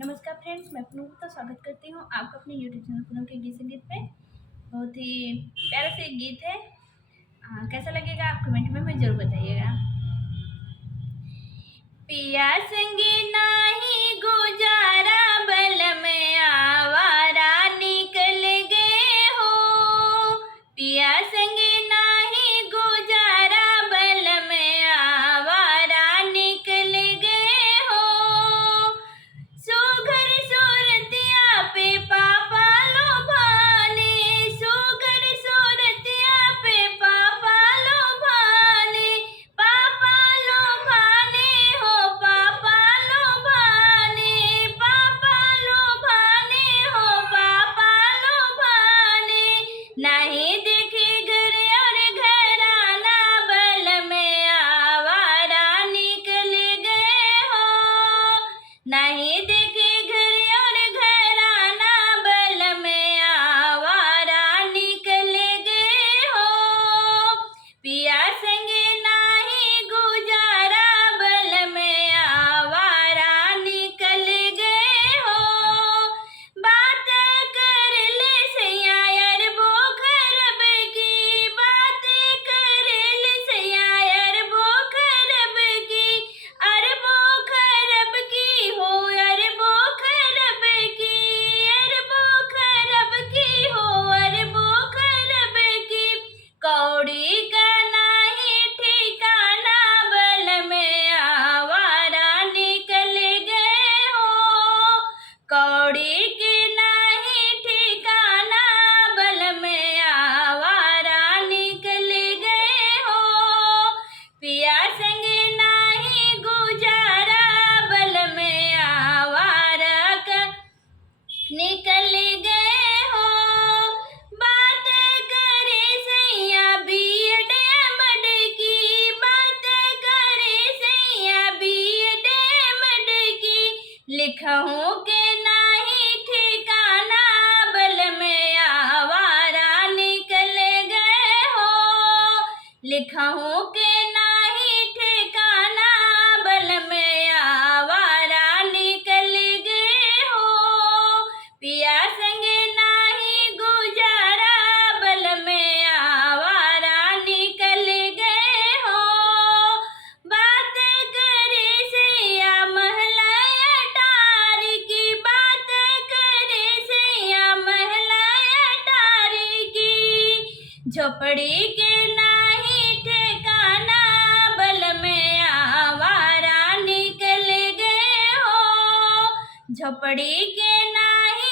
नमस्कार फ्रेंड्स, मैं पूनम का स्वागत करती हूँ आपका अपने यूट्यूब चैनल पूनम के गीत संगीत पे। बहुत ही प्यारा से एक गीत है। कैसा लगेगा आप कमेंट में जरूर बताइएगा। पिया संगे नाही गुजारा बल में आवारा निकल गए हो। पिया संगे नाही गुजारा बल में आवारा निकल गए हो। सुघर सूरतिया पे पापा लोभाने, सुघर सूरतिया पे पापा लोभाने, पापा लोभाने हो पापा लोभाने, पापा लोभाने हो पापा लोभाने। नहीं देखे घर और घराना बल में आवारा निकल गए हो। नहीं देखे घर और घराना बल में आवारा निकल गए हो। पिया संगे नाही गुजारा बल में आवारा निकल गए हो। बात कर ले सैया यार वो खरब की, बात कर ले सैया यार वो खरब की, अरबो खरब की हो अरबो खरब की, अरबो खरब की हो अरबो खरब की। कौड़ी का नाही ठिकाना बल में आवारा निकल गए हो। कौड़ी के नाही ठिकाना बल में आवारा निकल गए हो। पिया संगे नाही गुजारा बल में आवारा का निकल गए हो। बात करे सैया बीएड एमड की, बात करे सैया बीएड एमड की। लिखहूँ के नाही ठिकाना बल में आवारा निकल गए हो। लिखहूँ के नाही ठिकाना बल में आवारा निकल गए हो। पिया संगे नाही गुजारा बल में आवारा निकल गए हो। बात करे सैया महला अटारी की, बात करे सैया महला अटारी की। झोपड़ी के नाही ठिकाना बल में आवारा निकल गए हो। झोपड़ी के नाही